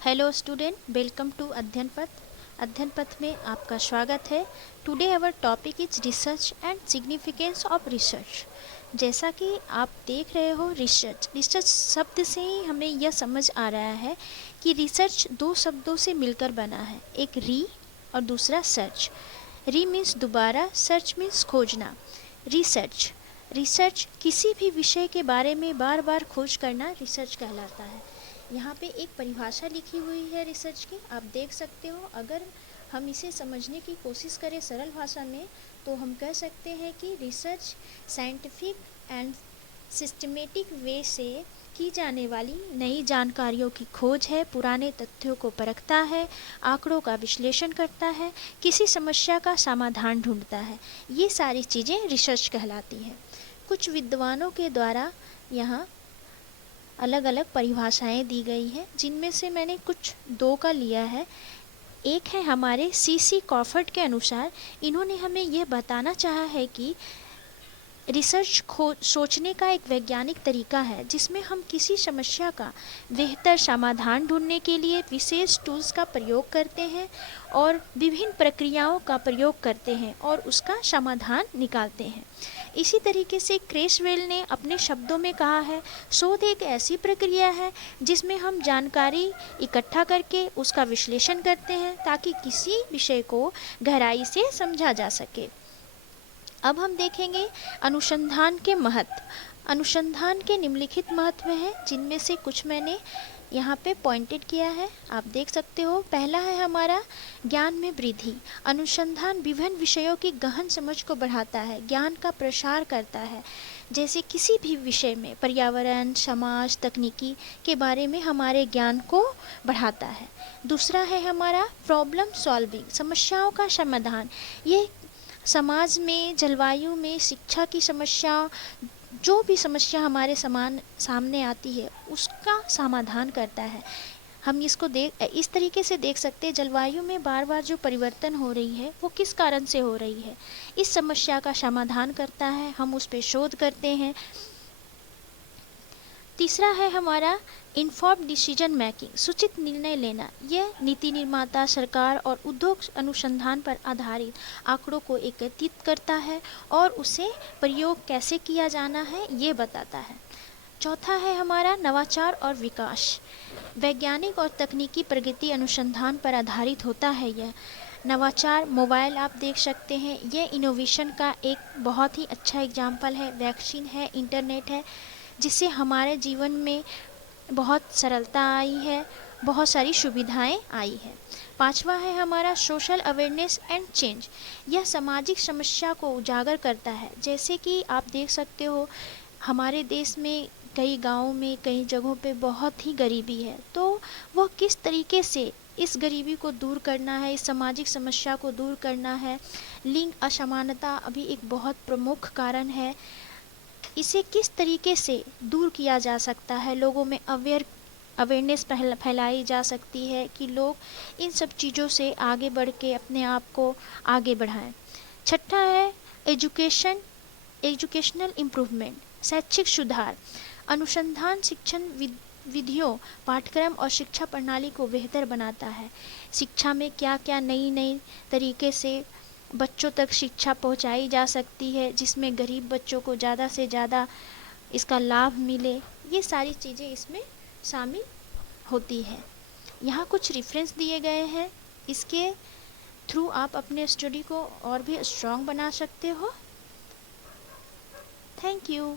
Hello student, welcome to अध्ययन पथ। अध्ययन पथ में आपका स्वागत है। Today our topic is research and significance of research. जैसा कि आप देख रहे हो, रिसर्च शब्द से ही हमें यह समझ आ रहा है कि रिसर्च दो शब्दों से मिलकर बना है, एक री और दूसरा सर्च। री मीन्स दोबारा, सर्च मीन्स खोजना। रिसर्च किसी भी विषय के बारे में बार बार खोज करना रिसर्च कहलाता है। यहाँ पे एक परिभाषा लिखी हुई है रिसर्च की, आप देख सकते हो। अगर हम इसे समझने की कोशिश करें सरल भाषा में, तो हम कह सकते हैं कि research scientific and systematic way से की जाने वाली नई जानकारियों की खोज है, पुराने तथ्यों को परखता है, आंकड़ों का विश्लेषण करता है, किसी समस्या का समाधान ढूंढता है। ये सारी चीज़ें रिसर्च कहलाती हैं। कुछ विद्वानों के द्वारा यहाँ अलग अलग परिभाषाएं दी गई हैं, जिनमें से मैंने कुछ दो का लिया है। एक है हमारे सीसी कॉफर्ट के अनुसार, इन्होंने हमें यह बताना चाहा है कि रिसर्च सोचने का एक वैज्ञानिक तरीका है जिसमें हम किसी समस्या का बेहतर समाधान ढूंढने के लिए विशेष टूल्स का प्रयोग करते हैं और विभिन्न प्रक्रियाओं का प्रयोग करते हैं और उसका समाधान निकालते हैं। इसी तरीके से क्रेसवेल ने अपने शब्दों में कहा है, शोध एक ऐसी प्रक्रिया है जिसमें हम जानकारी इकट्ठा करके उसका विश्लेषण करते हैं ताकि किसी विषय को गहराई से समझा जा सके। अब हम देखेंगे अनुसंधान के महत्व। अनुसंधान के निम्नलिखित महत्व हैं, जिनमें से कुछ मैंने यहाँ पे पॉइंटेड किया है, आप देख सकते हो। पहला है हमारा ज्ञान में वृद्धि। अनुसंधान विभिन्न विषयों की गहन समझ को बढ़ाता है, ज्ञान का प्रसार करता है। जैसे किसी भी विषय में पर्यावरण, समाज, तकनीकी के बारे में हमारे ज्ञान को बढ़ाता है। दूसरा है हमारा प्रॉब्लम सॉल्विंग, समस्याओं का समाधान। ये समाज में, जलवायु में, शिक्षा की समस्या, जो भी समस्या हमारे सामने आती है उसका समाधान करता है। हम इसको इस तरीके से देख सकते हैं, जलवायु में बार बार जो परिवर्तन हो रही है वो किस कारण से हो रही है, इस समस्या का समाधान करता है, हम उस पर शोध करते हैं। तीसरा है हमारा इन्फॉर्म्ड डिसीजन मेकिंग, सूचित निर्णय लेना। यह नीति निर्माता, सरकार और उद्योग अनुसंधान पर आधारित आंकड़ों को एकत्रित करता है और उसे प्रयोग कैसे किया जाना है ये बताता है। चौथा है हमारा नवाचार और विकास। वैज्ञानिक और तकनीकी प्रगति अनुसंधान पर आधारित होता है। यह नवाचार, मोबाइल आप देख सकते हैं, यह इनोवेशन का एक बहुत ही अच्छा एग्जाम्पल है। वैक्सीन है, इंटरनेट है, जिससे हमारे जीवन में बहुत सरलता आई है, बहुत सारी सुविधाएं आई है। पांचवा है हमारा सोशल अवेयरनेस एंड चेंज। यह सामाजिक समस्या को उजागर करता है। जैसे कि आप देख सकते हो, हमारे देश में कई गाँव में, कई जगहों पे बहुत ही गरीबी है, तो वह किस तरीके से इस गरीबी को दूर करना है, इस सामाजिक समस्या को दूर करना है। लिंग असमानता अभी एक बहुत प्रमुख कारण है, इसे किस तरीके से दूर किया जा सकता है, लोगों में अवेयरनेस फैलाई जा सकती है कि लोग इन सब चीज़ों से आगे बढ़ के अपने आप को आगे बढ़ाएं। छठा है एजुकेशनल इम्प्रूवमेंट, शैक्षिक सुधार। अनुसंधान शिक्षण विधियों, पाठ्यक्रम और शिक्षा प्रणाली को बेहतर बनाता है। शिक्षा में क्या क्या नई नई तरीके से बच्चों तक शिक्षा पहुंचाई जा सकती है, जिसमें गरीब बच्चों को ज़्यादा से ज़्यादा इसका लाभ मिले, ये सारी चीज़ें इसमें शामिल होती है। यहाँ कुछ रेफरेंस दिए गए हैं, इसके थ्रू आप अपने स्टडी को और भी स्ट्रॉन्ग बना सकते हो। Thank you.